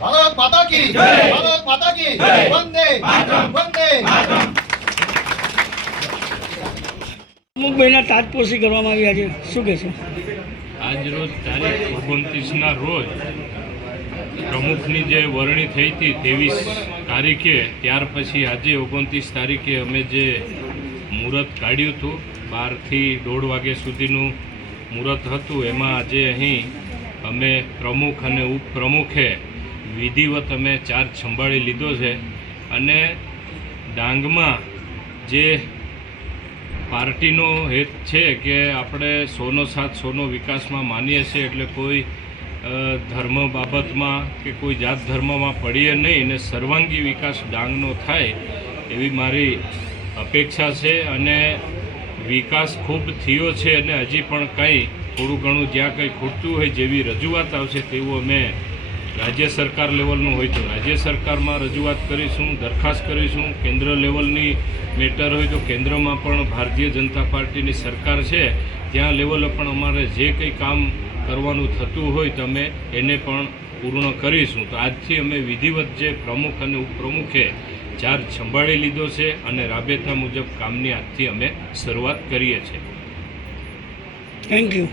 ભારત માતા કી જય, ભારત માતા કી જય, વંદે માતરમ, વંદે માતરમ। મુંબઈના તાજપોશી કરવામાં આવ્યા છે, શું કહેશો? આજ રોજ તારીખ 29ના રોજ પ્રમુખની જે વરણી થઈ હતી 23 તારીખે, ત્યાર પછી આજે 29 તારીખે અમે જે મુહૂર્ત કાઢ્યું હતું 12 થી 1:30 વાગ્યા સુધીનું મુહૂર્ત હતું, એમાં આજે અહીં અમે પ્રમુખ અને ઉપપ્રમુખે વિધિવત અમે ચાર્જ સંભાળી લીધો છે। અને ડાંગમાં જે પાર્ટીનો હેત છે કે આપણે 100નો સાથ 100નો વિકાસમાં માનીએ છીએ, એટલે કોઈ ધર્મ બાબતમાં કે કોઈ જાત ધર્મમાં પડીએ નહીં અને સર્વાંગી વિકાસ ડાંગનો થાય એવી મારી અપેક્ષા છે। અને વિકાસ ખૂબ થયો છે અને હજી પણ કંઈ થોડું ઘણું જ્યાં કંઈ ખૂટતું હોય જેવી રજૂઆત આવશે તેવું અમે રાજ્ય સરકાર લેવલનું હોય તો રાજ્ય સરકારમાં રજૂઆત કરીશું, દરખાસ્ત કરીશું। કેન્દ્ર લેવલની મેટર હોય તો કેન્દ્રમાં પણ ભારતીય જનતા પાર્ટીની સરકાર છે, ત્યાં લેવલે પણ અમારે જે કંઈ કામ કરવાનું થતું હોય તો અમે એને પણ પૂર્ણ કરીશું। તો આજથી અમે વિધિવત જે પ્રમુખ અને ઉપપ્રમુખે ચાર્જ સંભાળી લીધો છે અને રાબેતા મુજબ કામની આજથી અમે શરૂઆત કરીએ છીએ। Thank you.